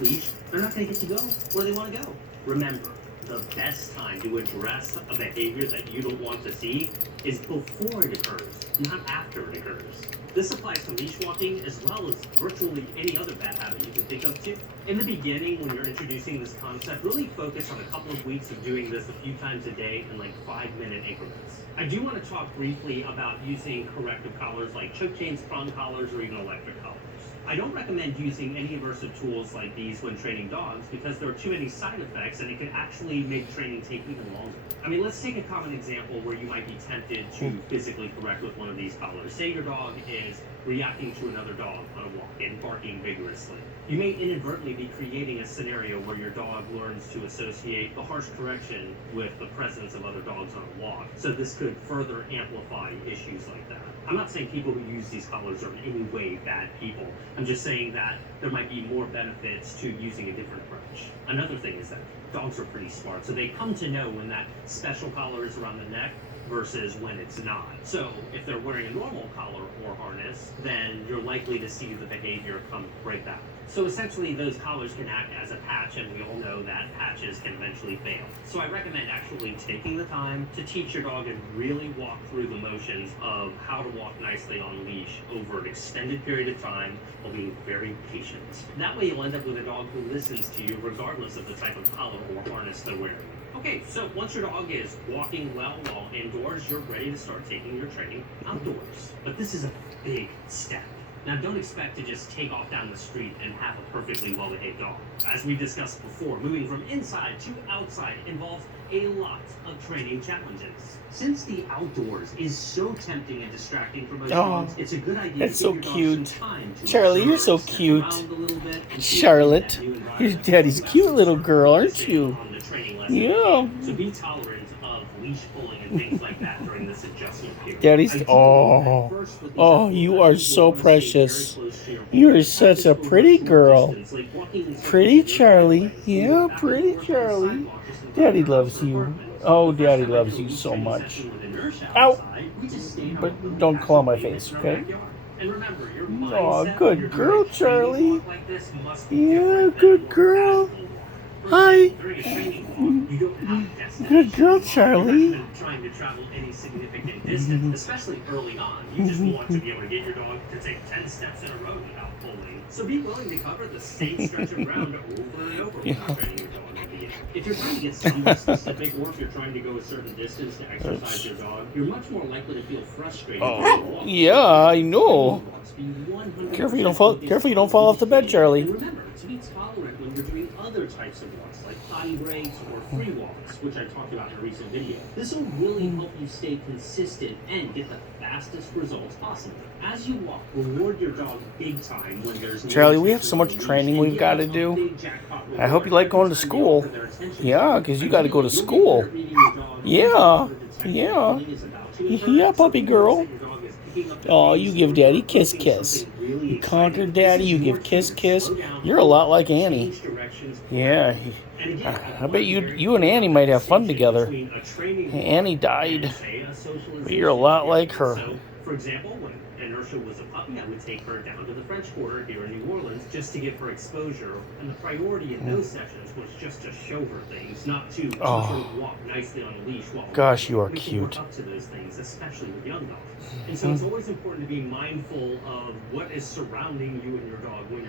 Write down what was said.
leash, they're not going to get to go where they want to go. Remember, the best time to address a behavior that you don't want to see is before it occurs, not after it occurs. This applies to leash walking as well as virtually any other bad habit you can think of too. In the beginning, when you're introducing this concept, really focus on a couple of weeks of doing this a few times a day in like 5-minute increments. I do want to talk briefly about using corrective collars like choke chains, prong collars, or even electric collars. I don't recommend using any aversive tools like these when training dogs because there are too many side effects and it can actually make training take even longer. I mean, let's take a common example where you might be tempted to physically correct with one of these collars. Say your dog is reacting to another dog on a walk and barking vigorously. You may inadvertently be creating a scenario where your dog learns to associate the harsh correction with the presence of other dogs on a walk. So this could further amplify issues like that. I'm not saying people who use these collars are in any way bad people. I'm just saying that there might be more benefits to using a different approach. Another thing is that dogs are pretty smart, so they come to know when that special collar is around the neck versus when it's not. So if they're wearing a normal collar or harness, then you're likely to see the behavior come right back. So essentially those collars can act as a patch, and we all know that patches can eventually fail. So I recommend actually taking the time to teach your dog and really walk through the motions of how to walk nicely on leash over an extended period of time while being very patient. That way you'll end up with a dog who listens to you regardless of the type of collar or harness they're wearing. Okay, so once your dog is walking well while indoors, you're ready to start taking your training outdoors. But this is a big step. Now, don't expect to just take off down the street and have a perfectly well-behaved dog. As we discussed before, moving from inside to outside involves a lot of training challenges. Since the outdoors is so tempting and distracting for most dogs, it's a good idea that's to so give your cute. dog some time to Charlie, you're so step cute. around a little bit and Charlotte, your you're daddy's cute little girl, aren't you? on the training lesson. Yeah. So be tolerant of leash pulling and things like that during this adjustment period. Daddy's, oh, you are so precious. You are such a pretty girl. Pretty Charlie. Yeah, pretty Charlie. Daddy loves you. Oh, Daddy loves you so much. Ow! But don't claw my face, okay? Oh, good girl, Charlie. Yeah, good girl. Hi. Good girl, Charlie. Trying to travel any significant distance, especially early on. You just want to be able to get your dog to take 10 steps in a row without pulling. So be willing to cover the same stretch of ground over and over without training your dog. If you're trying to get somewhere specific, or if you're trying to go a certain distance to exercise your dog, you're much more likely to feel frustrated. Oh, yeah, I know. Careful you don't fall off the bed, Charlie. And remember to be tolerant when you're doing other types of walks, like potty breaks or free walks, which I talked about in a recent video. This will really help you stay consistent and get the fastest results possible. As you walk, reward your dog big time when there's no Charlie, we have so much training we've got to do. I hope you like going to school. Yeah, because you got to go to school. Yeah, yeah. Yeah, puppy girl. Oh, you give Daddy kiss kiss. You conquer Daddy, you give kiss kiss. You're a lot like Annie. Yeah, I bet you and Annie might have fun together. Annie died, but you're a lot like her. For example, when Inertia was a puppy, I would take her down to the French Quarter here in New Orleans just to give her exposure. And the priority in those sessions was just to show her things, not to teach her to walk nicely on a leash while gosh, you are we cute. can work up to those things, especially with young dogs. And so it's always important to be mindful of what is surrounding you and your dog when you're